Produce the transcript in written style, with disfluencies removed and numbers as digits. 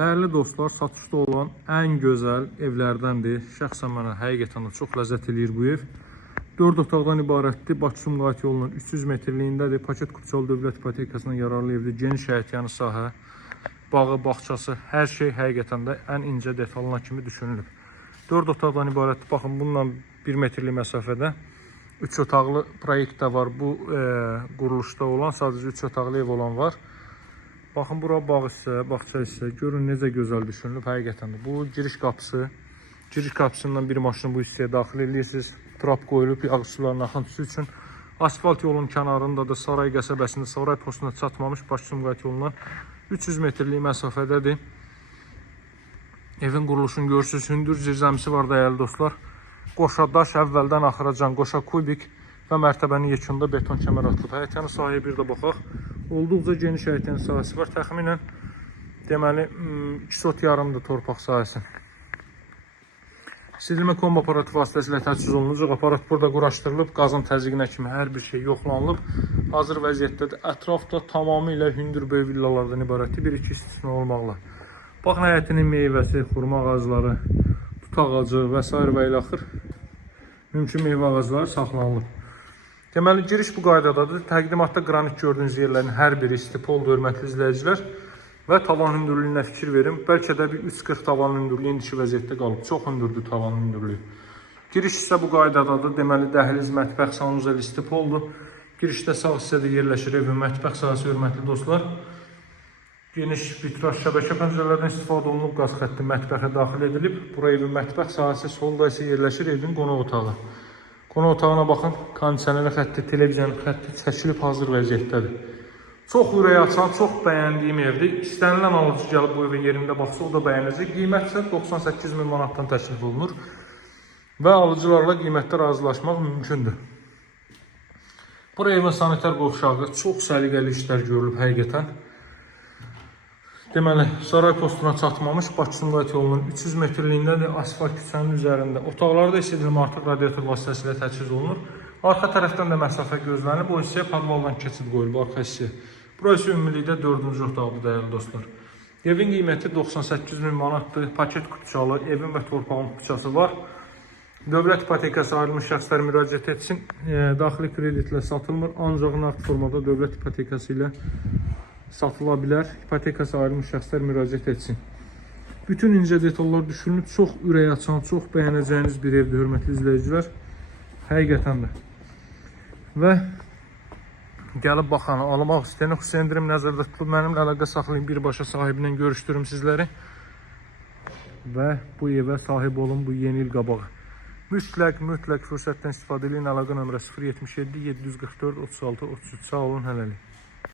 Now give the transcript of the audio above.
Dəyərli dostlar, satışda olan ən gözəl evlərdəndir. Şəxsən mənə həqiqətən də çox ləzzət eləyir bu ev. 4 otaqdan ibarətdir. Bakı-Sumqayıt yolunun 300 metrliyindədir. Paket Kutuçalı Dövlət İpotekasına yararlı evdir. Geniş həyətyanı sahə, bağı, bağçası, hər şey həqiqətən də ən incə detalına kimi düşünülüb. 4 otaqdan ibarətdir. Baxın, bununla 1 metrlik məsafədə 3 otaqlı proyekt də var. Bu quruluşda olan, sadəcə 3 otaqlı ev olan var. Baxın, bura bağ hissə, bağça hissə. Görün necə gözəl düşünülüb həqiqətən də. Bu giriş qapısı. Giriş qapısından bir maşını bu hissəyə daxil edirsiniz. Trap qoyulub yağış sularının axıntısı üçün. Asfalt yolun kənarında da Saray qəsəbəsində, Saray postuna çatmamış Bakı-Sumqayıt yolundan 300 metrlik məsafədədir. Evin quruluşunu görürsünüz. Hündür zirzəmisi var dəyərli dostlar. Qoşa daş əvvəldən axıracan, qoşa kubik və mərtəbənin yekunda beton kəmər atılıb. Həyətyanı sahəyə bir də baxaq. Olduqca geniş həyətyanı sahəsi var. Təxminən deməli 2 sot yarımdır torpaq sahəsi. Silmə kombi aparatı vasitəsilə təchiz olunacaq. Aparat burada quraşdırılıb, qazın təzyiqinə kimi hər bir şey yoxlanılıb. Hazır vəziyyətdədir. Ətrafda tamamilə hündür böyük villalardan ibarətdir. 1-2 istisna olmaqla. Baxın, həyətinin meyvəsi, xurma ağacları, tut ağacı və s. və ilə axır mümkün meyvə ağacları saxlanılıb. Deməli, giriş bu qaydadadır. Təqdimatda qranit gördüyünüz yerlərin hər biri istipoldur, hörmətli izləyicilər. Və tavan hündürlüyünə fikir verin. Bəlkə də bir 3.40 tavan hündürlüyü indiki vəziyyətdə qalıb. Çox hündürdür tavan hündürlüyü. Giriş isə bu qaydadadır. Deməli, dəhliz, mətbəx, sanuzel istipoldur. Girişdə sağ hissədə yerləşir evin mətbəx sahəsi, hörmətli dostlar. Geniş vitraj şəbəkə pəncərələrdən istifadə olunub, qaz xətti mətbəxə daxil edilib. Bura evin mətbəx sahəsi, solda isə yerləşir evin qonaq otağı. Qonaq otağına baxın, kondisioner xətti, televizyon xətti çəkilib hazır vəziyyətdədir. Çox ürək açan, çox bəyəndiyim evdir. İstənilən alıcı gəlib bu evin yerində baxsa, o da bəyənəcək. Qiymət isə 98 min manatdan təklif olunur və alıcılarla qiymətdə razılaşmaq mümkündür. Bura evin sanitar qovşağı, çox səliqəli işlər görülüb həqiqətən. Deməli, Saray postuna çatmamış Bakı-Sumqayıt yolunun 300 metrliyindədir, asfalt küçənin üzərində. Otaqlarda isə artıq radiator vasitəsilə təchiz olunur. Arxa tərəfdən də məsafə gözlənilib, o hissəyə padvaldan keçid qoyulub, arxa hissəyə. Burası ümumilikdə 4-cü otaqdır, dəyərli dostlar. Evin qiyməti 98 min manatdır, paket kutuçalı, evin və torpağın kutuçası var. Dövlət ipotekası ayrılmış şəxslər müraciət etsin, daxili kreditlə satılmır, ancaq nağd formada dövlət ipotekası ilə satıla bilər. İpotekası ayrılmış şəxslər müraciət etsin. Bütün incə detallar düşünülüb, çox ürək açan, çox bəyənəcəyiniz bir evdir, hörmətli izləyicilər. Həqiqətən də. Və gəlib baxan, almaq istəyən xüsusendirim nəzərdə tutulub, mənimlə əlaqə saxlayın, birbaşa sahibindən görüşdürüm sizləri. Və bu evə sahib olun bu yeni il qabağı. Mütləq fürsətdən istifadə edin. Əlaqə nömrə 077 744 36 33. Sağ olun, hələlik.